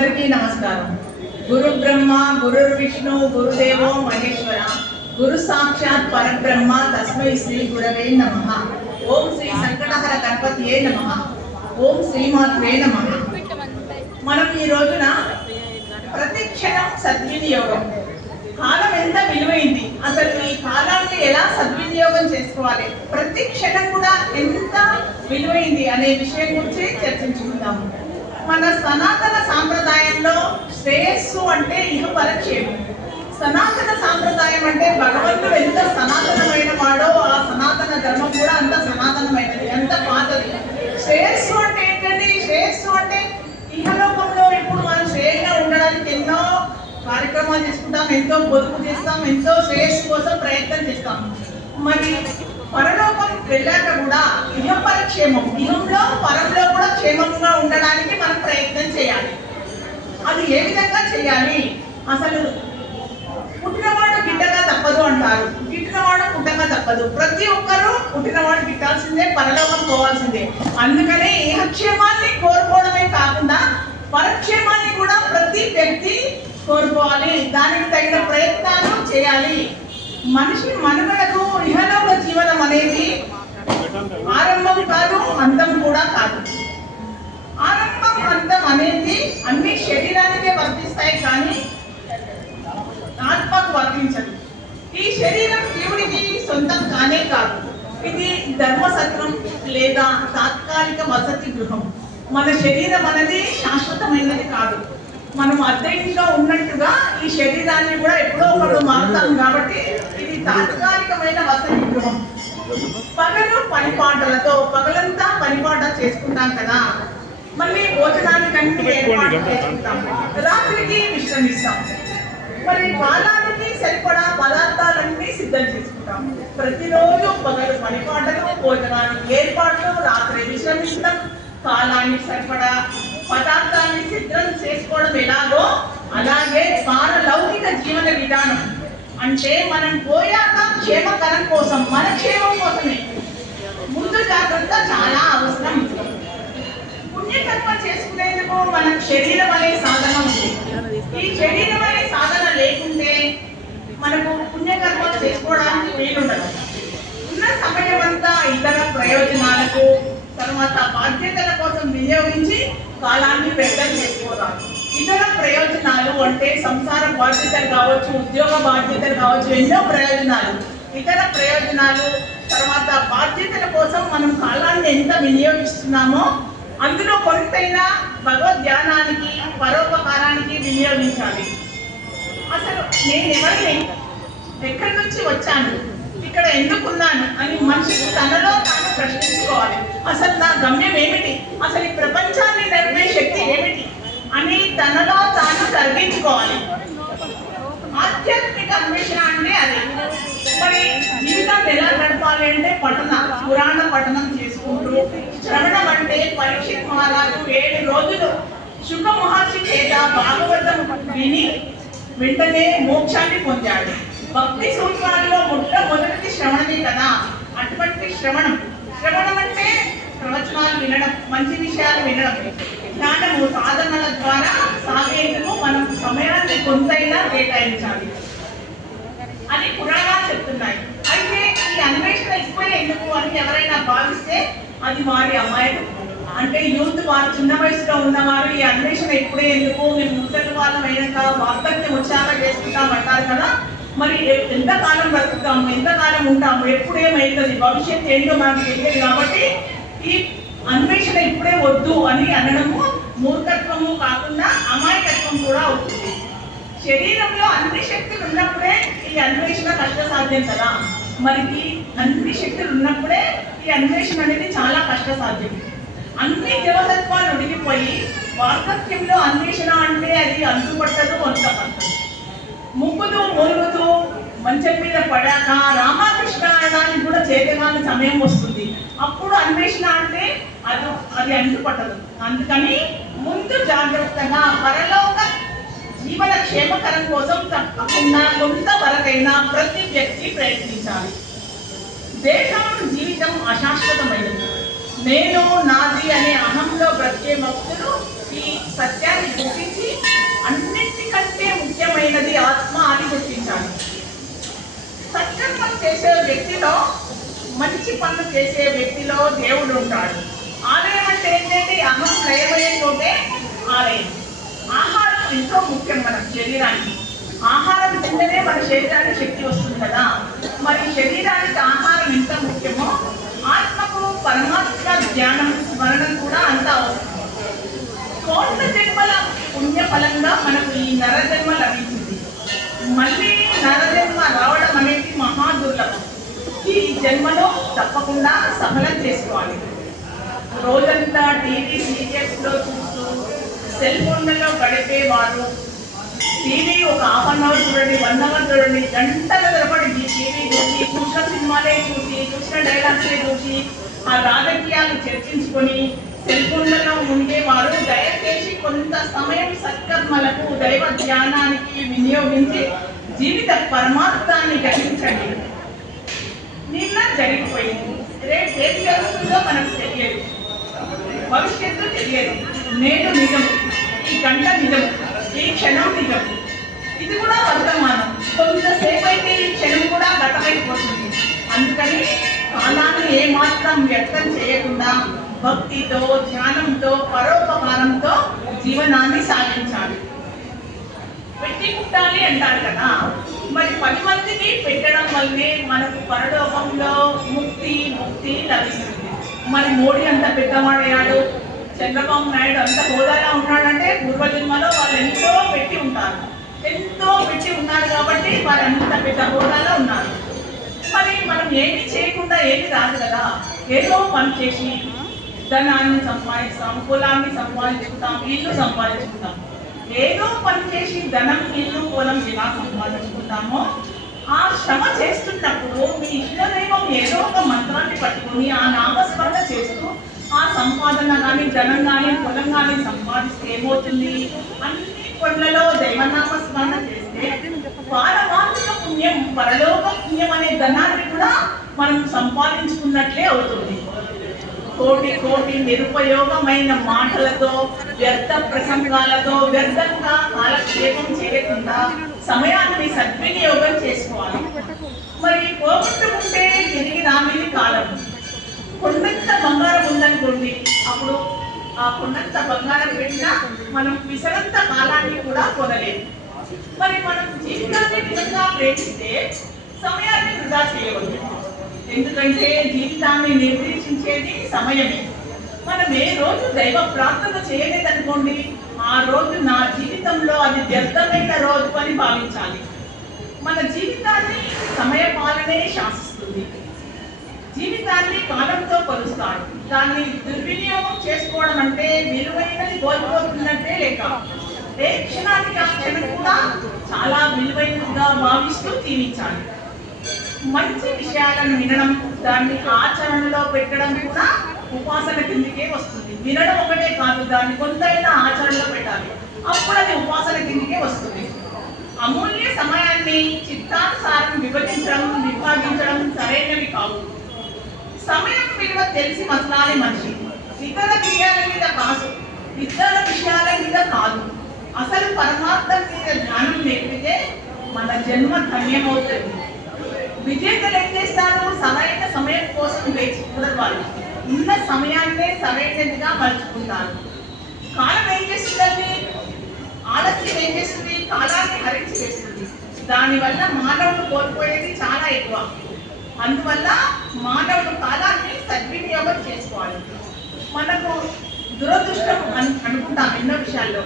అందరికీ నమస్కారం గురు బ్రహ్మ గురు విష్ణు గురుదేవో మహేశ్వర గురు సాక్షాత్ పరబ్రహ్మ తస్మై శ్రీ గురవే నమ ఓం శ్రీ సంకటహర గణపతియే నమ ఓం శ్రీమాత్రే నమ మనం ఈ రోజున ప్రతి క్షణం సద్వినియోగం కాలం ఎంత విలువైంది అసలు ఈ కాలాన్ని ఎలా సద్వినియోగం చేసుకోవాలి ప్రతి క్షణం కూడా ఎంత విలువైంది అనే విషయం గురించి చర్చించుకుందాము మన సనాతన సాంప్రదాయంలో శ్రేయస్సు అంటే ఇహ పరిచయం సనాతన సాంప్రదాయం అంటే భగవంతుడు ఎంత సనాతనమైన వాడో ఆ సనాతన ధర్మం కూడా అంత సనాతనమైనది అంత పాతది శ్రేయస్సు అంటే ఏంటండి శ్రేయస్సు అంటే ఇహలోకంలో ఇప్పుడు మనం శ్రేయంగా ఉండడానికి ఎన్నో కార్యక్రమాలు చేసుకుంటాం ఎంతో పొదుపు చేస్తాం ఎంతో శ్రేయస్సు కోసం ప్రయత్నం చేస్తాం మరి పరలోకానికి వెళ్ళాక కూడా ఇహపర క్షేమం ఇహంలో పరంలో కూడా క్షేమంగా ఉండడానికి మనం ప్రయత్నం చేయాలి అది ఏ విధంగా చేయాలి అసలు పుట్టినవాడు గిట్టగా తప్పదు అంటారు గిట్టినవాడు పుట్టగా తప్పదు ప్రతి ఒక్కరూ పుట్టినవాడు గిట్టాల్సిందే పరలోకం పోవాల్సిందే అందుకనే ఇహక్షేమాన్ని కోరుకోవడమే కాకుండా పరక్షేమాన్ని కూడా ప్రతి వ్యక్తి కోరుకోవాలి దానికి తగిన ప్రయత్నాలు చేయాలి మనిషి మనుగడకు విహనవ జీవనం అనేది ఆరంభం కాదు అంతం కూడా కాదు ఆరంభం అంతం అనేది అన్ని శరీరానికే వర్తిస్తాయి కానీ ఆత్మకు వర్తించదు ఈ శరీరం దేవుడికి సొంతం కానే కాదు ఇది ధర్మసత్రం లేదా తాత్కాలిక వసతి గృహం మన శరీరం అనేది శాశ్వతమైనది కాదు మనం అద్వైతంగా ఉన్నట్టుగా ఈ శరీరాన్ని కూడా ఎప్పుడో ఒకడు మారుతాం కాబట్టి ఇది తాత్కాలికమైన వసతి గృహం పగలు పనిపాటలతో పగలంతా పనిపాట చేసుకుంటాం కదా మళ్ళీ భోజనానికి రాత్రికి విశ్రమిస్తాం మరి బాలానికి సరిపడా పదార్థాలన్నీ సిద్ధం చేసుకుంటాం ప్రతిరోజు పగలు పనిపాటలు భోజనానికి ఏర్పాట్లు రాత్రి విశ్రమిస్తాం కాలాన్ని సరిపడా పదార్థాన్ని సిద్ధం చేసుకోవడం ఎలాగో అలాగే పారలౌకిక లౌకిక జీవన విధానం అంటే మనం పోయాక క్షేమకరం కోసం మన క్షేమం కోసమే ముందు జాగ్రత్త చాలా అవసరం పుణ్యకర్మ చేసుకునేందుకు మనం శరీరం అనే సాధన ఉంది ఈ శరీరం అనే సాధన లేకుంటే మనకు పుణ్యకర్మ చేసుకోవడానికి వీలుండదు ఉన్న సమయం అంతా ఇతర ప్రయోజనాలకు తర్వాత బాధ్యతల కోసం వినియోగించి కాలాన్ని వ్యక్తం చేసుకోవాలి ఇతర ప్రయోజనాలు అంటే సంసార బాధ్యతలు కావచ్చు ఉద్యోగ బాధ్యతలు కావచ్చు ఎన్నో ప్రయోజనాలు ఇతర ప్రయోజనాలు తర్వాత బాధ్యతల కోసం మనం కాలాన్ని ఎంత వినియోగిస్తున్నామో అందులో కొంతైనా భగవద్ ధ్యానానికి పరోపకారానికి వినియోగించాలి అసలు నేను ఎవరిని ఎక్కడి నుంచి వచ్చాను ఇక్కడ ఎందుకున్నాను అని మనిషి తనలో తాను ప్రశ్న అసలు నా గమ్యం ఏమిటి అసలు ఈ ప్రపంచాన్ని నడిపే శక్తి ఏమిటి అని తనలో తాను తగ్గించుకోవాలి ఆధ్యాత్మిక అన్వేషణ అంటే అది మరి జీవితాన్ని ఎలా గడపాలి అంటే పఠన పురాణ పఠనం చేసుకుంటూ శ్రవణం అంటే పరీక్షిత్ మహారాజు ఏడు రోజులు శుక మహర్షి చేత భాగవతం విని వెంటనే మోక్షాన్ని పొందాడు భక్తి సూత్రాల్లో మొట్టమొదటి శ్రవణమే కదా అటువంటి శ్రవణం శ్రవణం అంటే ప్రవచనాలు వినడం మంచి విషయాలు వినడం ధ్యానము సాధనల ద్వారా సాగేందుకు మనం సమయాన్ని కొంతైనా కేటాయించాలి అని పురాణాలు చెప్తున్నాయి అయితే ఈ అన్వేషణ ఎక్కువ ఎందుకు అని ఎవరైనా భావిస్తే అది వారి అమ్మాయిలు అంటే యూత్ వారు చిన్న వయసులో ఉన్నవారు ఈ అన్వేషణ ఎప్పుడే ఎందుకు మేము ముసలి వాళ్ళం అయినాక వార్తల్ని వచ్చాక చేసుకుంటాం అంటారు కదా మరి ఎంతకాలం బ్రతుకుతాము ఎంతకాలం ఉంటాము ఎప్పుడేమవుతుంది భవిష్యత్తు ఏంటో మనకు తెలియదు కాబట్టి ఈ అన్వేషణ ఇప్పుడే వద్దు అని అనడము మూర్ఖత్వము కాకుండా అమాయకత్వం కూడా అవుతుంది శరీరంలో అన్ని శక్తులు ఉన్నప్పుడే ఈ అన్వేషణ కష్టసాధ్యం కదా మనకి అన్ని శక్తులు ఉన్నప్పుడే ఈ అన్వేషణ అనేది చాలా కష్టసాధ్యం అన్ని దేవతత్వాలు ఉడిగిపోయి వార్ధక్యంలో అన్వేషణ అంటే అది అంతుపట్టదు వంచపడదు ముక్కుతూ మూలుగుతూ మంచం మీద పడాక రామకృష్ణ అనడానికి కూడా చేతగాని సమయం వస్తుంది అప్పుడు అన్వేషణ అంటే అది అది అంటుపట్టదు అందుకని ముందు జాగ్రత్తగా పరలోక జీవన క్షేమకరం కోసం తప్పకుండా కొంత వరకైన ప్రతి వ్యక్తి ప్రయత్నించాలి దేశం జీవితం అశాశ్వతమైనది నేను నాది అనే అహంలో బ్రతికే భక్తులు ఈ సత్యాన్ని గుర్తించి అన్నిటికంటే ముఖ్యమైనది ఆత్మ అని గుర్తించాలి సత్కర్మం చేసే వ్యక్తిలో మంచి పనులు చేసే వ్యక్తిలో దేవుడు ఉంటాడు ఆలయం అంటే ఏంటంటే అహం లయమయ్యేటోటే ఆలయం ఆహారం ఎంతో ముఖ్యం మన శరీరానికి ఆహారం తింటేనే మన శరీరానికి శక్తి వస్తుంది కదా మరి శరీరానికి ఆహారం ఎంత ముఖ్యమో ఆత్మకు పరమాత్మ ధ్యానం స్మరణం కూడా అంత అవుతుంది కోట్ల జన్మల పుణ్య ఫలంగా మనకు ఈ నరజన్మ లభించింది మళ్ళీ నరజన్మ ఈ జన్మలో తప్పకుండా సఫలం చేసుకోవాలి రోజంతా టీవీ సీరియల్స్లో చూస్తూ సెల్ ఫోన్లలో గడిపేవారు టీవీ ఒక హాఫ్ అన్ అవర్ చూడండి వన్ అవర్ చూడండి గంటల తరబడి ఈ టీవీ చూసి చూసిన సినిమాలే చూసి చూసిన డైలాగ్సే చూసి ఆ రాజకీయాలు చర్చించుకొని సెల్ ఫోన్లలో ఉండేవారు దయచేసి కొంత సమయం సత్కర్మలకు దైవ ధ్యానానికి వినియోగించి జీవిత పరమార్థాన్ని గ్రహించండి నిన్న జరిగిపోయింది రేపు ఏం జరుగుతుందో మనకు తెలియదు భవిష్యత్తు తెలియదు నేను నిజం ఈ గంట నిజం ఈ క్షణం నిజం ఇది కూడా వర్తమానం కొంతసేపు అయితే ఈ క్షణం కూడా గతమైపోతుంది అందుకని కాలాన్ని ఏమాత్రం వ్యర్థం చేయకుండా భక్తితో ధ్యానంతో పరోపకారంతో జీవనాన్ని సాగించాలి పెట్టి పుట్టాలి అంటారు కదా మరి పది మందిని పెట్టడం వల్లే మనకు పరలోకంలో ముక్తి ముక్తి లభిస్తుంది మరి మోడీ అంత పెద్దవాడయ్యాడు చంద్రబాబు నాయుడు అంత హోదాలో ఉన్నాడంటే పూర్వజన్మలో వాళ్ళు ఎంతో పెట్టి ఉంటారు ఎంతో పెట్టి ఉన్నారు కాబట్టి వారు అంత పెద్ద హోదాలో ఉన్నారు మరి మనం ఏమి చేయకుండా ఏమి రాదు కదా ఏదో పని చేసి ధనాన్ని సంపాదిస్తాం కులాన్ని సంపాదించుకుంటాం ఇల్లు సంపాదించుకుంటాం ఏదో పని చేసి ధనం ఇల్లు పొలం వివాహం మొదలుకుంటామో ఆ శ్రమ చేస్తున్నప్పుడు మీ ఇష్టదైవం ఏదో ఒక మంత్రాన్ని పట్టుకొని ఆ నామస్మరణ చేస్తూ ఆ సంపాదన కానీ ధనం కానీ పొలం కానీ సంపాదిస్తే ఏమవుతుంది అన్ని పనులలో దైవనామస్మరణ చేస్తే పారమార్థిక పుణ్యం పరలోక పుణ్యం అనే ధనాన్ని కూడా మనం సంపాదించుకున్నట్లే అవుతుంది కోటి కోటి నిరుపయోగమైన మాటలతో వ్యర్థ ప్రసంగాలతో వ్యర్థంగా కాలక్షేపం చేయకుండా సమయాన్ని సద్వినియోగం చేసుకోవాలి మరి పోగొట్టుకుంటే తిరిగి రామిది కాలం కొండంత బంగారం ఉందనుకోండి అప్పుడు ఆ కొండంత బంగారం పెట్టినా మనం విసరంత కాలాన్ని కూడా కొనలేము మరి మనం జీవితాన్ని నిజంగా ప్రేమిస్తే సమయాన్ని వృధా చేయవచ్చు ఎందుకంటే జీవితాన్ని నిర్దేశించేది సమయమే మనం ఏ రోజు దైవ ప్రార్థన చేయలేదనుకోండి ఆ రోజు నా జీవితంలో అది వ్యర్థమైన రోజు అని భావించాలి మన జీవితాన్ని సమయ పాలనే శాసిస్తుంది జీవితాన్ని కాలంతో కొలుస్తారు దాన్ని దుర్వినియోగం చేసుకోవడం అంటే విలువైనది కోల్పోతున్నట్టే లేక ఏ క్షణానికి ఆ క్షణం కూడా చాలా విలువైనదిగా భావిస్తూ జీవించాలి మంచి విషయాలను వినడం దాన్ని ఆచరణలో పెట్టడం కూడా ఉపాసన కిందికే వస్తుంది వినడం ఒకటే కాదు దాన్ని కొంతైనా ఆచరణలో పెట్టాలి అప్పుడు అది ఉపాసన కిందికే వస్తుంది అమూల్య సమయాన్ని చిత్తానుసారం విభజించడం విభాగించడం సరైనవి కావు సమయం విలువ తెలిసి మసలాలి మనిషి ఇతర విషయాల మీద కాదు ఇతర విషయాల మీద కాదు అసలు పరమార్థం మీద జ్ఞానం లేకపోతే మన జన్మ ధన్యమవుతుంది విజేతలు ఏం చేస్తారు సరైన సమయం కోసం వేచి ఉండరు ఉన్న సమయాన్నే సరైనదిగా మలుచుకుంటారు కాలం ఏం చేస్తుందండి ఆలస్యం ఏం చేస్తుంది కాలాన్ని హరించి వేస్తుంది దానివల్ల మానవుడు కోల్పోయేది చాలా ఎక్కువ అందువల్ల మానవుడు కాలాన్ని సద్వినియోగం చేసుకోవాలి మనకు దురదృష్టం అను అనుకుంటాం ఎన్నో విషయాల్లో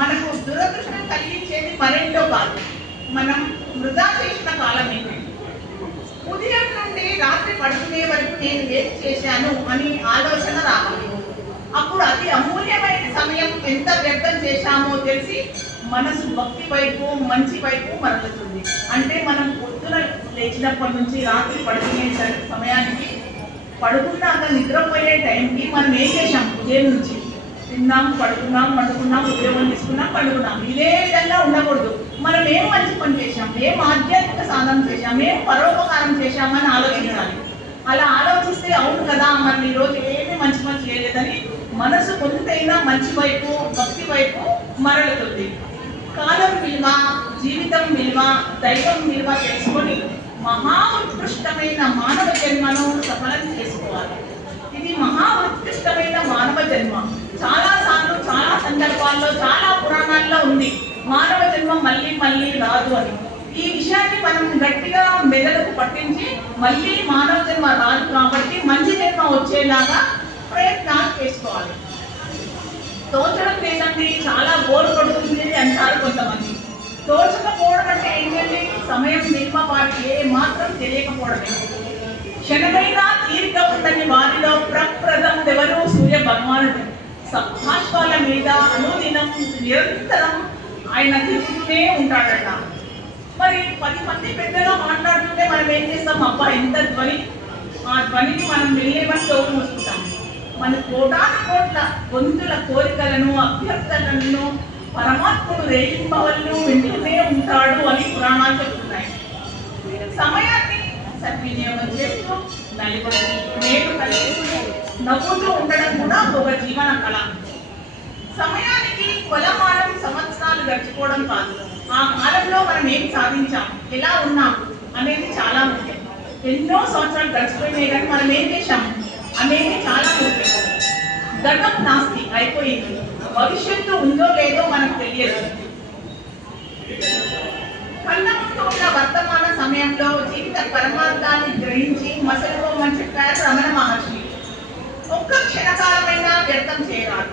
మనకు దురదృష్టం కలిగించేది మరెంటో కాదు మనం వృధా చేసిన కాలం ఏంటంటే ఉదయం నుండి రాత్రి పడుకునే వరకు నేను ఏం చేశాను అని ఆలోచన రావాలి అప్పుడు అతి అమూల్యమైన సమయం ఎంత వ్యర్థం చేశామో తెలిసి మనసు భక్తి వైపు మంచి వైపు మరలుతుంది అంటే మనం పొద్దున లేచినప్పటి నుంచి రాత్రి పడుకునే సమయానికి పడుకున్నాక నిద్రపోయే టైంకి మనం ఏం చేశాం ఉదయం నుంచి తిన్నాం పడుకున్నాం పండుకున్నాం ఉద్యోగం తీసుకున్నాం పండుకున్నాం ఇదే విధంగా ఉండకూడదు మనం ఏం మంచి పని చేశాం ఏం ఆధ్యాత్మిక సాధన చేశాం ఏం పరోపకారం చేశామని ఆలోచించాలి అలా ఆలోచిస్తే అవును కదా మరి ఈ రోజు ఏమీ మంచి పని చేయలేదని మనసు కొంతైనా మంచి వైపు భక్తి వైపు మరలుతుంది కాలం విలువ జీవితం విలువ దైవం విలువ తెలుసుకొని మహా ఉత్కృష్టమైన మానవ జన్మను సఫలం చేసుకోవాలి ఇది మహా ఉత్కృష్టమైన మానవ జన్మ చాలాసార్లు చాలా సందర్భాల్లో చాలా పురాణాల్లో ఉంది మానవ జన్మ మళ్ళీ మళ్ళీ రాదు అని ఈ విషయాన్ని మనం గట్టిగా మెదడుకు పట్టించి మళ్ళీ మానవ జన్మ రాదు కాబట్టి మంచి జన్మ వచ్చేలాగా ప్రయత్నాలు చేసుకోవాలి తోచడం లేదండి చాలా బోర్ పడుతుంది అంటారు కొంతమంది తోచకపోవడం అంటే ఏంటండి సమయం నిల్వ వారికి ఏ మాత్రం తెలియకపోవడమే క్షణమైనా తీర్థ ఉందని వారిలో ప్రప్రదం ఎవరు సూర్య భగవానుడు భాష్పాల మీద అనుదినం నిరంతరం ఆయన తీసుకునే ఉంటాడట మరి పది మంది పెద్దగా మాట్లాడుతుంటే మనం ఏం చేస్తాం అబ్బా ఎంత ధ్వని ఆ ధ్వనిని మనం మిలియమని చోటు వస్తుంటాం మన కోటాను కోట్ల గొంతుల కోరికలను అభ్యర్థనలను పరమాత్ముడు రేయింపవలను వింటూనే ఉంటాడు అని పురాణాలు చెబుతున్నాయి సమయాన్ని సద్వినియోగం చేస్తూ నలుగురు నేను కలిగిస్తూ నవ్వుతూ ఉండడం కూడా ఒక జీవన కళ సమయానికి కొలమాన సంవత్సరాలు గడిచిపోవడం కాదు ఆ కాలంలో మనం ఏం సాధించాం ఎలా ఉన్నాం అనేది చాలా ముఖ్యం ఎన్నో సంవత్సరాలు గడిచిపోయినాయి కానీ మనం ఏం చేశాం అనేది చాలా ముఖ్యం గతం నాస్తి అయిపోయింది భవిష్యత్తు ఉందో లేదో మనకు తెలియదు ఉన్న వర్తమాన సమయంలో జీవిత పరమార్థాన్ని గ్రహించి మసలుకోమని చెప్పారు రమణ మహర్షి ఒక్క క్షణకాలమైనా వ్యర్థం చేయరాదు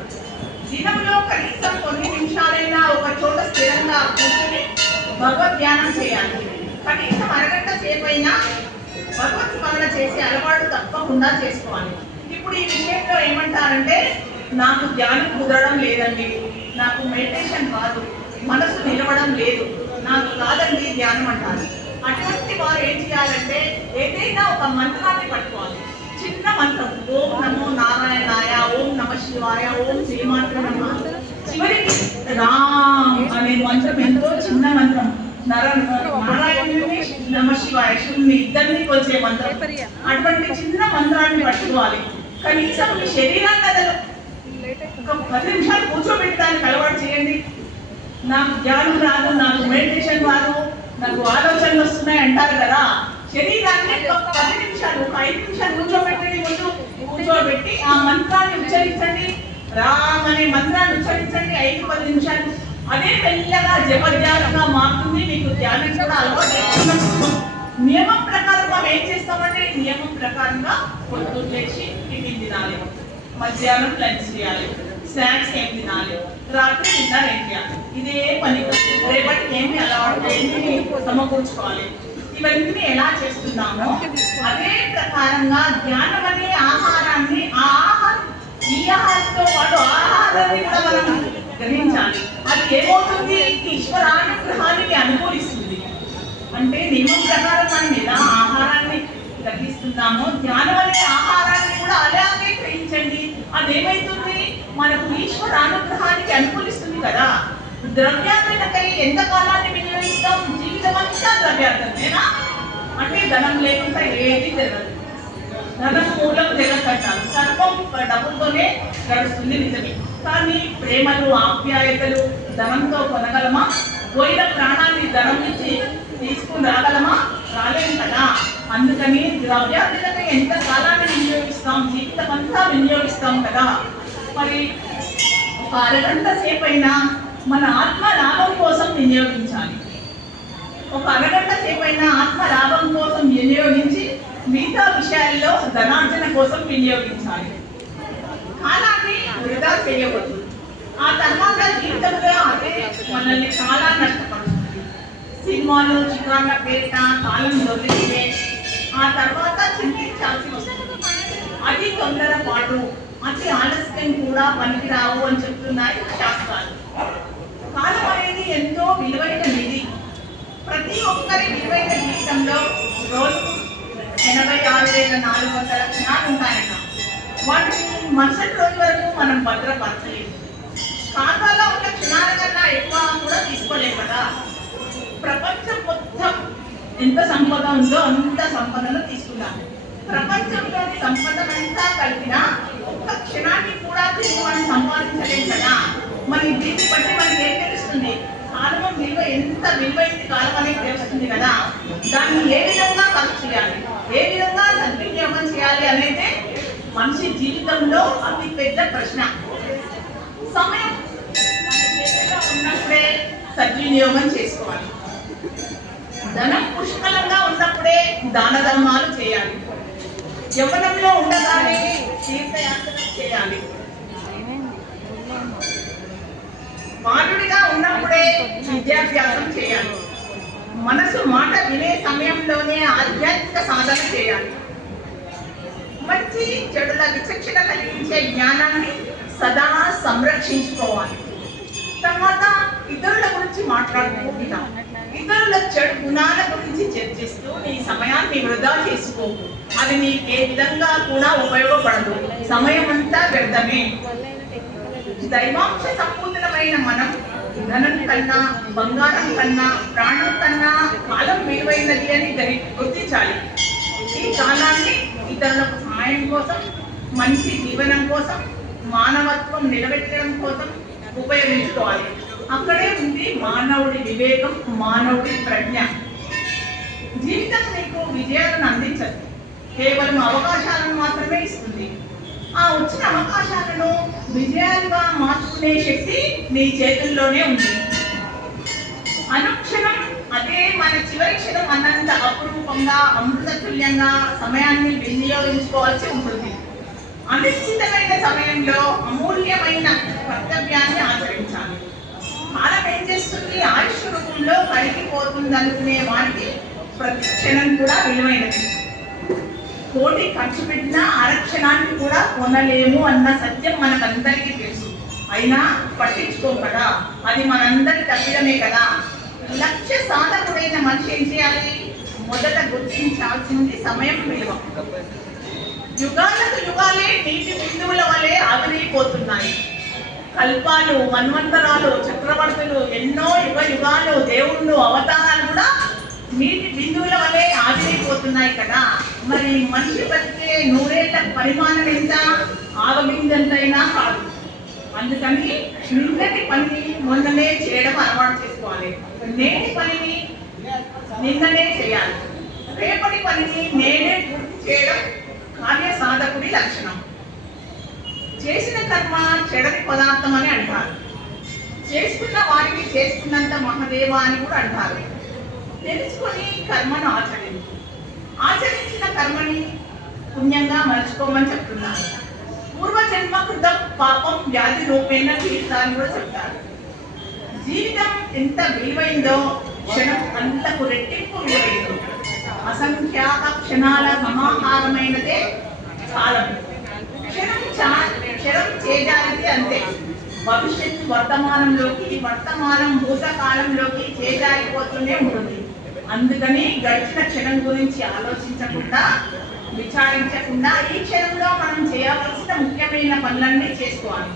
దినంలో కనీసం కొన్ని నిమిషాలైనా ఒక చోట స్థిరంగా కూర్చొని భగవద్ ధ్యానం చేయాలి కనీసం అరగంట సేపు అయినా భగవత్ స్మరణ చేసే అలవాటు తప్పకుండా చేసుకోవాలి ఇప్పుడు ఈ విషయంలో ఏమంటారంటే నాకు ధ్యానం కుదరడం లేదండి నాకు మెడిటేషన్ కాదు మనసు నిలవడం లేదు నాకు కాదండి ధ్యానం అంటారు అటువంటి వారు ఏం చేయాలంటే ఏదైనా ఒక మంత్రాన్ని పట్టుకోవాలి చిన్న మంత్రం ఓం నమో నారాయణాయ ఓం నమ శివాయ ఓం శ్రీమాత్ర నమ చివరికి రామ్ అనే మంత్రం ఎంతో చిన్న మంత్రం నారాయణుని నమ శివాయ శివుని ఇద్దరిని వచ్చే మంత్రం అటువంటి చిన్న మంత్రాన్ని పట్టుకోవాలి కనీసం మీ శరీరం కదలు ఒక పది నిమిషాలు కూర్చోబెట్టడానికి అలవాటు చేయండి నాకు ధ్యానం రాదు నాకు మెడిటేషన్ రాదు నాకు ఆలోచనలు వస్తున్నాయి అంటారు కదా శరీరాన్ని పది నిమిషాలు ఐదు నిమిషాలు కూర్చోబెట్టండి ముందు కూర్చోబెట్టి ఆ మంత్రాన్ని ఉచ్చరించండి రామ్ అనే మంత్రాన్ని ఉచ్చరించండి ఐదు పది నిమిషాలు అదే మెల్లగా జబర్దస్త్గా మారుతుంది మీకు ధ్యానం కూడా అలవాటు నియమం ప్రకారం మనం ఏం చేస్తామంటే నియమం ప్రకారంగా పొద్దున్న లేచి టిఫిన్ తినాలి మధ్యాహ్నం లంచ్ చేయాలి స్నాక్స్ ఏం తినాలి రాత్రి తిన్నారు ఏం చేయాలి ఇదే పని రేపటికి ఏమి అలవాటు సమకూర్చుకోవాలి ఇవన్నీ ఎలా చేస్తున్నామో అదే ప్రకారంగా ధ్యానం అనే ఆహారాన్ని ఆ ఆహారంతో పాటు ఆహారాన్ని కూడా మనం గ్రహించాలి అది ఏమవుతుంది ఈశ్వరానుగ్రహానికి అనుకూలిస్తుంది అంటే నియమం ప్రకారం మనం ఎలా ఆహారాన్ని గ్రహిస్తున్నామో ధ్యానం అనే ఆహారాన్ని కూడా అలాగే గ్రహించండి అదేమైతుంది మనకు ఈశ్వర అనుగ్రహానికి అనుకూలిస్తుంది కదా ద్రవ్యాపేటకై ఎంత కాలాన్ని వినియోగిస్తాం జీవితం అంతా ద్రవ్యార్థమేనా అంటే ధనం లేకుండా ఏది జరగదు ధనం మూలం జగత్తారు సర్వం డబ్బులతోనే గడుస్తుంది నిజమే కానీ ప్రేమలు ఆప్యాయతలు ధనంతో కొనగలమా పోయిన ప్రాణాన్ని ధనం నుంచి తీసుకుని రాగలమా రాలేము కదా అందుకని ద్రవ్యార్థకై ఎంత కాలాన్ని వినియోగిస్తాం జీవితం అంతా వినియోగిస్తాం కదా మరి ఒక అరగంట సేపు అయినా మన ఆత్మ లాభం కోసం వినియోగించాలి ఒక అరగంట సేపైన ఆత్మ లాభం కోసం వినియోగించి మిగతా విషయాల్లో ధనార్జన కోసం వినియోగించాలి కాలాన్ని వృధా చేయవద్దు ఆ తర్వాత జీవితంలో అదే మనల్ని చాలా నష్టపడుతుంది సినిమాలు చిత్రాల పేట కాలం దొరికితే ఆ తర్వాత చింతించాల్సి వస్తుంది అది పాటు అతి ఆలస్యం కూడా పనికిరావు అని చెప్తున్నాయి శాస్త్రాలు ఎంతో విలువైన నిధి ప్రతి ఒక్కరి విలువైన జీవితంలో రోజు ఎనభై ఆరు వేల నాలుగు వందల క్షణాలు ఉంటాయన్న వాటిని మరుసటి రోజు వరకు మనం భద్రపరచలేము ఖాతాలో ఉన్న క్షణాల కన్నా ఎక్కువ కూడా తీసుకోలేము కదా ప్రపంచం మొత్తం ఎంత సంపద ఉందో అంత సంపదను తీసుకుందాం ప్రపంచంలోని సంపదనంతా కలిపిన ఒక్క క్షణాన్ని కూడా తిరిగి మనం సంపాదించలేము కదా మరి దీన్ని బట్టి మనకి ఏం తెలుస్తుంది కాలువ విలువ ఎంత విలువైంది కాలం అనేది తెలుస్తుంది కదా దాన్ని ఏ విధంగా ఖర్చు చేయాలి ఏ విధంగా సద్వినియోగం చేయాలి అనేది మనిషి జీవితంలో అతి పెద్ద ప్రశ్న సమయం ఉన్నప్పుడే సద్వినియోగం చేసుకోవాలి ధనం పుష్కలంగా ఉన్నప్పుడే దాన ధర్మాలు చేయాలి యవ్వనంలో ఉండగానే తీర్థయాత్ర చేయాలి బాలుడిగా ఉన్నప్పుడే విద్యాభ్యాసం చేయాలి మనసు మాట వినే సమయంలోనే ఆధ్యాత్మిక సాధన చేయాలి మంచి చెడుల విచక్షణ కలిగించే జ్ఞానాన్ని సదా సంరక్షించుకోవాలి తర్వాత ఇతరుల గురించి మాట్లాడుకుంటున్నాం ఇతరుల చెడు గుణాల గురించి చర్చిస్తూ నీ సమయాన్ని వృధా చేసుకో అది నీకు ఏ విధంగా కూడా ఉపయోగపడదు సమయం అంతా వ్యర్థమే దైవాంశ సంపూర్ణమైన మనం ధనం కన్నా బంగారం కన్నా ప్రాణం కన్నా కాలం విలువైనది అని గుర్తించాలి ఈ కాలాన్ని ఇతరులకు సహాయం కోసం మంచి జీవనం కోసం మానవత్వం నిలబెట్టడం కోసం ఉపయోగించుకోవాలి అక్కడే ఉంది మానవుడి వివేకం మానవుడి ప్రజ్ఞ జీవితం మీకు విజయాలను అందించదు కేవలం అవకాశాలను మాత్రమే ఇస్తుంది ఆ వచ్చిన అవకాశాలను విజయాలుగా మార్చుకునే శక్తి మీ చేతుల్లోనే ఉంది అనుక్షణం అదే మన చివరి క్షణం అన్నంత అపురూపంగా అమృతతుల్యంగా సమయాన్ని వినియోగించుకోవాల్సి ఉంటుంది అనిశ్చితమైన సమయంలో అమూల్యమైన కర్తవ్యాన్ని ఆచరించాలి కాలం ఏం చేస్తుంది ఆయుష్ రూపంలో కడిగి అనుకునే వారికి ప్రతి క్షణం కూడా విలువైనది కోటి ఖర్చు పెట్టిన ఆరక్షణానికి కూడా కొనలేము అన్న సత్యం మనకందరికీ తెలుసు అయినా పట్టించుకోం కదా అది మనందరి తప్పిదమే కదా లక్ష్య సాధకుడైన మనిషి ఏం చేయాలి మొదట గుర్తించాల్సింది సమయం విలువ యుగాలకు యుగాలే నీటి బిందువుల వలె ఆగిరిపోతున్నాయి కల్పాలు మన్వంతరాలు చక్రవర్తులు ఎన్నో యుగ యుగాలు దేవుళ్ళు అవతారాలు కూడా నీటి బిందువుల వల్లే ఆవిరైపోతున్నాయి కదా మరి మనిషి బతికే నూరేళ్ల పరిమాణం ఎంత ఆవగింజంతైనా కాదు అందుకని నిన్నటి పనిని మొన్ననే చేయడం అలవాటు చేసుకోవాలి నేటి పనిని నిన్ననే చేయాలి రేపటి పనిని నేనే పూర్తి చేయడం కార్య సాధకుడి లక్షణం చేసిన కర్మ చెడని పదార్థం అని అంటారు చేసుకున్న వారిని చేసుకున్నంత మహదేవ అని కూడా అంటారు తెలుసుకొని కర్మను ఆచరించు ఆచరించిన కర్మని పుణ్యంగా మర్చిపోమని చెప్తున్నారు పూర్వజన్మ కృత పాపం వ్యాధి రూపేణ తీర్థాన్ని కూడా చెప్తారు జీవితం ఎంత విలువైందో క్షణం అంతకు రెట్టింపు విలువైందో అసంఖ్యాత క్షణాల సమాహారమైనదే కాలం క్షణం చా క్షణం చేజారితే అంతే భవిష్యత్తు వర్తమానంలోకి వర్తమానం భూతకాలంలోకి చేజారిపోతూనే ఉంటుంది అందుకని గడిచిన క్షణం గురించి ఆలోచించకుండా విచారించకుండా ఈ క్షణంలో మనం చేయవలసిన ముఖ్యమైన పనులన్నీ చేసుకోవాలి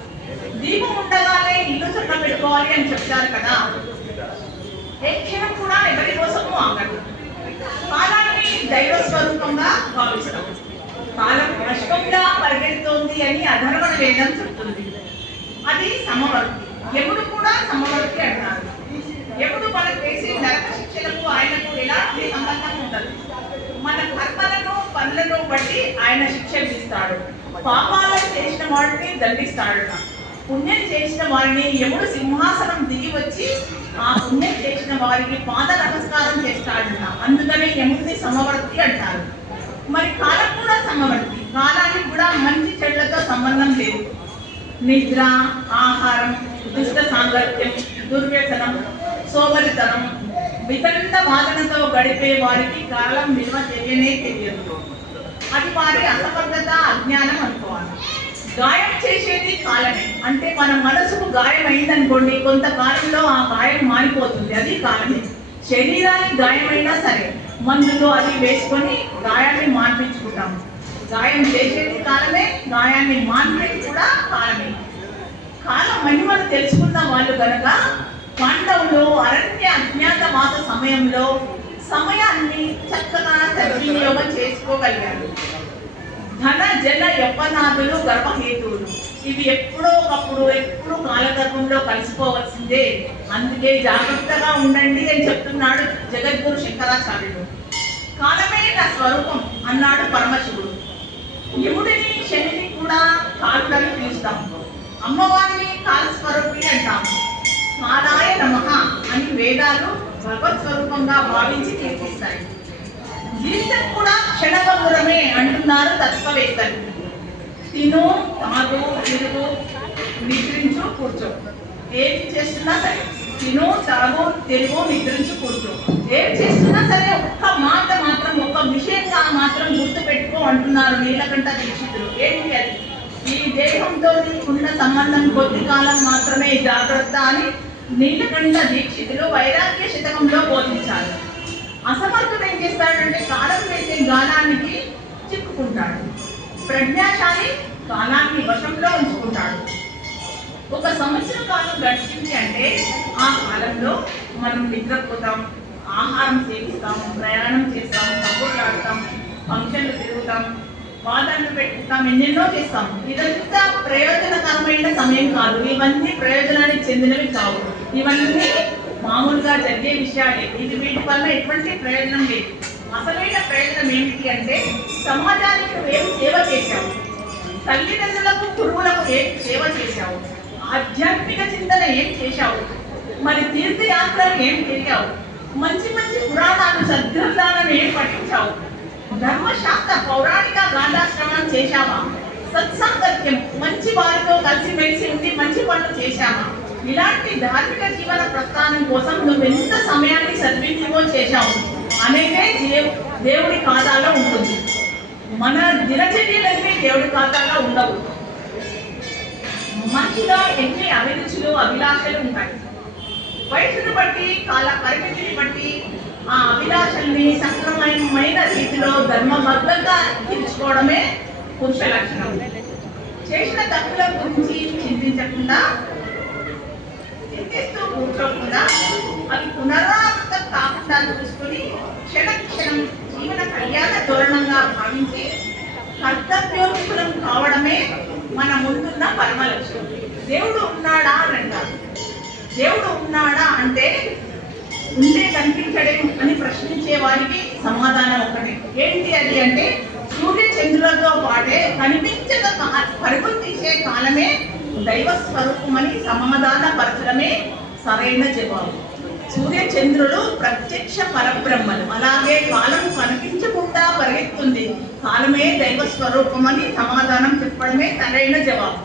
దీపం ఉండగానే ఇల్లు చక్క పెట్టుకోవాలి అని చెప్తారు కదా ఏ క్షణం కూడా ఎవరి కోసము ఆగదు కాలాన్ని దైవ స్వరూపంగా భావిస్తాం కాలం అశ్వంగా పరిగెడుతోంది అని అధర్మ వేదం చెప్తుంది అది సమవర్తి ఎప్పుడు కూడా సమవర్తి అంటారు ఎప్పుడు మనకు వేసి నరక ఆయనకు ఎలాంటి సంబంధం ఉండదు మన కర్మలను పనులను బట్టి ఆయన శిక్షలు ఇస్తాడు పాపాలను చేసిన వాడిని దండిస్తాడు పుణ్యం చేసిన వారిని ఎవడు సింహాసనం దిగి వచ్చి ఆ పుణ్యం చేసిన వారికి పాద నమస్కారం చేస్తాడు అందుకనే యముడిని సమవర్తి అంటారు మరి కాలం కూడా సమవర్తి కాలానికి కూడా మంచి చెడ్లతో సంబంధం లేదు నిద్ర ఆహారం దుష్ట సాంగత్యం దుర్వ్యసనం సోబరితనం విపరీత వాదనతో గడిపే వారికి కాలం విలువ తెలియనే తెలియదు అది వారి అసమర్థత అజ్ఞానం అనుకోవాలి గాయం చేసేది కాలమే అంటే మన మనసుకు గాయం అయిందనుకోండి కొంతకాలంలో ఆ గాయం మారిపోతుంది అది కాలమే శరీరానికి గాయమైనా సరే మందులు అది వేసుకొని గాయాన్ని మార్పించుకుంటాం గాయం చేసేది కాలమే గాయాన్ని మార్పేది కూడా కాలమే కాలం మహిమను తెలుసుకున్న వాళ్ళు కనుక పాండవులు అరణ్య అజ్ఞాతవాస సమయంలో సమయాన్ని చక్కగా సద్వినియోగం చేసుకోగలిగారు ధన జల యప్పనాథులు గర్భహేతువులు ఇవి ఎప్పుడో ఒకప్పుడు ఎప్పుడు కాలగర్భంలో కలిసిపోవలసిందే అందుకే జాగ్రత్తగా ఉండండి అని చెప్తున్నాడు జగద్గురు శంకరాచార్యుడు కాలమే నా స్వరూపం అన్నాడు పరమశివుడు యముడిని శని కూడా కాలుడని పిలుస్తాము అమ్మవారిని కాలస్వరూపి అంటాము స్వాదాయ నమ అని వేదాలు భగవత్ స్వరూపంగా భావించి తీర్పిస్తాయి జీవితం కూడా క్షణభంగురమే అంటున్నారు తత్వవేత్తలు తిను తాగు తిరుగు నిద్రించు కూర్చో ఏం చేస్తున్నా సరే తిను తాగు తిరుగు నిద్రించు కూర్చో ఏం చేస్తున్నా సరే ఒక్క మాట మాత్రం ఒక్క విషయంగా మాత్రం గుర్తు పెట్టుకో అంటున్నారు నీలకంఠ దీక్షితులు ఏంటి అది ఈ దేహంతో ఉన్న సంబంధం కొద్ది కాలం మాత్రమే జాగ్రత్త అని నీలకంఠ దీక్షితులు వైరాగ్య శతకంలో బోధించాలి అసమర్థత ఏం చేస్తాడంటే కాలం వేసే గానానికి చిక్కుకుంటాడు ప్రజ్ఞాశాలి కాలాన్ని వశంలో ఉంచుకుంటాడు ఒక సంవత్సర కాలం గడిచింది అంటే ఆ కాలంలో మనం నిద్రపోతాం ఆహారం సేవిస్తాం ప్రయాణం చేస్తాం కబుర్లు ఫంక్షన్లు తిరుగుతాం వాదనలు పెట్టుకుంటాం ఎన్నెన్నో చేస్తాం ఇదంతా ప్రయోజనకరమైన సమయం కాదు ఇవన్నీ ప్రయోజనానికి చెందినవి కావు ఇవన్నీ మామూలుగా జరిగే విషయాలే ఇది వీటి వల్ల ఎటువంటి ప్రయోజనం లేదు అసలైన ప్రయోజనం ఏమిటి అంటే సమాజానికి మేము సేవ చేశాము తల్లిదండ్రులకు గురువులకు ఏం సేవ చేశావు ఆధ్యాత్మిక చింతన ఏం చేశావు మరి తీర్థయాత్రలు ఏం చేశావు మంచి మంచి పురాణాలు సద్గ్రంథాలను ఏం పఠించావు ధర్మశాస్త్ర పౌరాణిక గాంధాశ్రమం చేశామా సత్సాంగత్యం మంచి వారితో కలిసిమెలిసి ఉండి మంచి పనులు చేశామా ఇలాంటి ధార్మిక జీవన ప్రస్థానం కోసం నువ్వు ఎంత సమయాన్ని సద్వినియోగం చేశావు అనేదే దేవుడి ఖాతాలో ఉంటుంది మన దినచర్యలన్నీ దేవుడి ఖాతాలో ఉండవు మంచిగా ఎన్ని అభిరుచులు అభిలాషలు ఉంటాయి వయసును బట్టి కాల పరిమితిని బట్టి ఆ అభిలాషల్ని సక్రమమైన రీతిలో ధర్మబద్ధంగా తీర్చుకోవడమే పురుష లక్షణం చేసిన తప్పుల గురించి చింతించకుండా చేస్తూ కూర్చోకుండా అవి పునరావృతం కాకుండా చూసుకుని క్షణ క్షణం జీవన కళ్యాణ ధోరణంగా భావించి కర్తవ్యోత్సులం కావడమే మన ముందున్న పరమ లక్ష్యం దేవుడు ఉన్నాడా అంట దేవుడు ఉన్నాడా అంటే ఉండే కనిపించడే అని ప్రశ్నించే వారికి సమాధానం ఒకటి ఏంటి అది అంటే సూర్య చంద్రులతో పాటే కనిపించక పరుగులు తీసే కాలమే దైవ స్వరూపమని సమాధాన పరచడమే సరైన జవాబు సూర్య చంద్రులు ప్రత్యక్ష పరబ్రహ్మలు అలాగే కాలం కనిపించకుండా పరిగెత్తుంది కాలమే దైవ స్వరూపమని సమాధానం చెప్పడమే సరైన జవాబు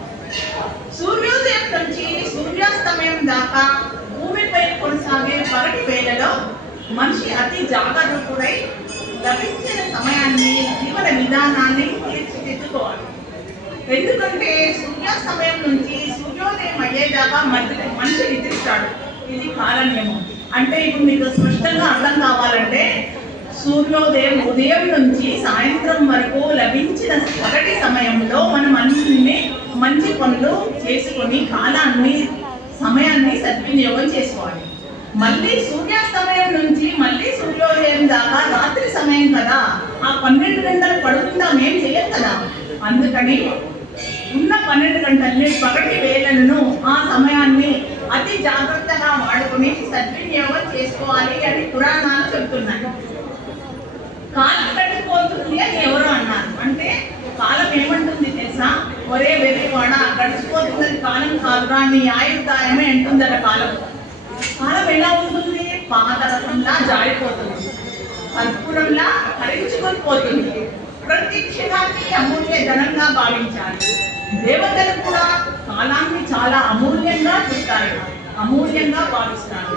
సూర్యోదయం నుంచి సూర్యాస్తమయం దాకా భూమిపై కొనసాగే పరటి వేళలో మనిషి అతి జాగరూకుడై లభించిన సమయాన్ని జీవన విధానాన్ని తీర్చిదిద్దుకోవాలి ఎందుకంటే సూర్యాస్తమయం నుంచి సూర్యోదయం అయ్యేదాకా మధ్య మనిషి నిద్రిస్తాడు ఇది కారణ్యము అంటే ఇప్పుడు మీకు స్పష్టంగా అర్థం కావాలంటే సూర్యోదయం ఉదయం నుంచి సాయంత్రం వరకు లభించిన మొదటి సమయంలో మనం అన్ని మంచి పనులు చేసుకొని కాలాన్ని సమయాన్ని సద్వినియోగం చేసుకోవాలి మళ్ళీ సూర్యాస్తమయం నుంచి మళ్ళీ సూర్యోదయం దాకా రాత్రి సమయం కదా ఆ పన్నెండు గంటలు పడుకుందాం ఏం చేయదు కదా అందుకని ఉన్న పన్నెండు గంటల్ని పగటి వేళలను ఆ సమయాన్ని అతి జాగ్రత్తగా వాడుకుని సద్వినియోగం చేసుకోవాలి అని పురాణాలు చెబుతున్నాయి కాలం గడిచిపోతుంది అని ఎవరు అన్నారు అంటే కాలం ఏమంటుంది తెలుసా ఒరే వెర్రివాడ గడిచిపోతున్నది కాలం కాదురా నీ ఆయుర్దాయమే అంటుందట కాలం కాలం ఎలా ఉంటుంది పాతరకంలా జారిపోతుంది అద్భుతంలా హరించుకొని పోతుంది ప్రతి క్షణాన్ని అమూల్య ధనంగా భావించాలి దేవతలు కూడా కాలాన్ని చాలా అమూల్యంగా చూస్తారు అమూల్యంగా భావిస్తారు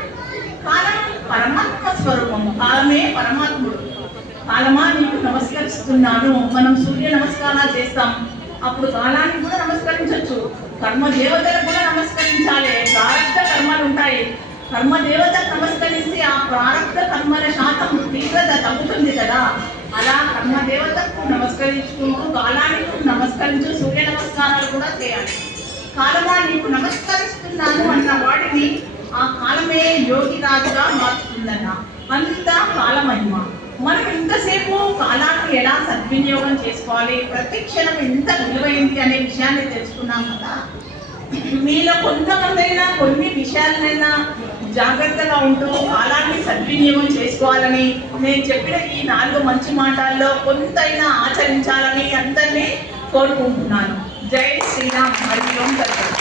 కాలం పరమాత్మ స్వరూపము కాలమే పరమాత్ముడు కాలమా నీకు నమస్కరిస్తున్నాను మనం సూర్య నమస్కారాలు చేస్తాం అప్పుడు కాలాన్ని కూడా నమస్కరించవచ్చు కర్మ కూడా నమస్కరించాలి ప్రారంభ కర్మలు ఉంటాయి కర్మ దేవత నమస్కరిస్తే ఆ ప్రారంభ కర్మల శాతం తీవ్రత తగ్గుతుంది కదా అలా బ్రహ్మ దేవతకు నమస్కరించుకుంటూ బాలానికి నమస్కరించు సూర్య నమస్కారాలు కూడా చేయాలి కాలమా నీకు నమస్కరిస్తున్నాను అన్న వాడిని ఆ కాలమే యోగిరాజుగా మార్చుతుందన్న అంత కాలమహిమ మనం ఇంతసేపు కాలాన్ని ఎలా సద్వినియోగం చేసుకోవాలి ప్రతి క్షణం ఎంత విలువైంది అనే విషయాన్ని తెలుసుకున్నాం కదా మీలో కొంతమందైనా కొన్ని విషయాలనైనా జాగ్రత్తగా ఉంటూ కాలాన్ని సద్వినియోగం చేసుకోవాలని నేను చెప్పిన ఈ నాలుగు మంచి మాటల్లో కొంతైనా ఆచరించాలని అందరినీ కోరుకుంటున్నాను జై శ్రీరామ్ మరియు